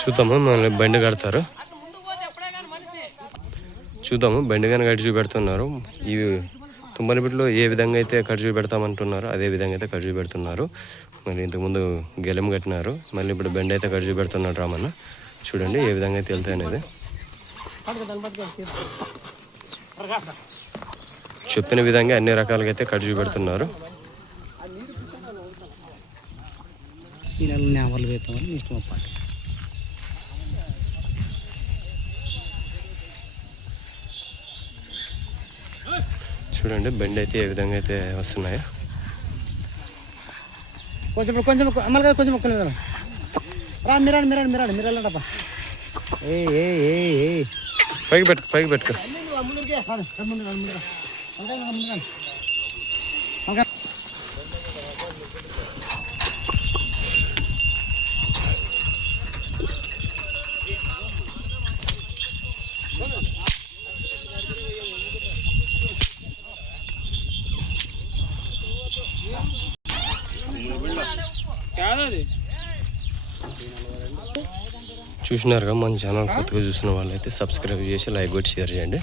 చూద్దాము మళ్ళీ బండి కడతారు. చూద్దాము బండి కానీ కట్టి చూపెడుతున్నారు. ఈ తుమ్మలపిట్లో ఏ విధంగా అయితే కట్టి చూపెడతామంటున్నారో అదే విధంగా అయితే కట్టి చూపెడుతున్నారు. మరి ఇంతకుముందు గెలం కట్టినారు, మళ్ళీ ఇప్పుడు బండి అయితే కట్టి చూపెడుతున్నాడు రామన్న. చూడండి ఏ విధంగా అయితే వెళ్తాయి అనేది. చెప్పిన విధంగా అన్ని రకాలుగా అయితే కట్టి చూపెడుతున్నారు. చూడండి బండి అయితే ఏ విధంగా అయితే వస్తున్నాయో. కొంచెం కొంచెం అమ్మలు కొంచెం మొక్కలు రా మిరాడు మిరాడు మిరాడు మిరాలంటప్ప. పైకి పెట్టుకో పైకి పెట్టుకో. చూసినారుగా మన ఛానల్ కొత్తగా చూసిన వాళ్ళైతే సబ్స్క్రైబ్ చేసి లైక్ కొట్టి షేర్ చేయండి.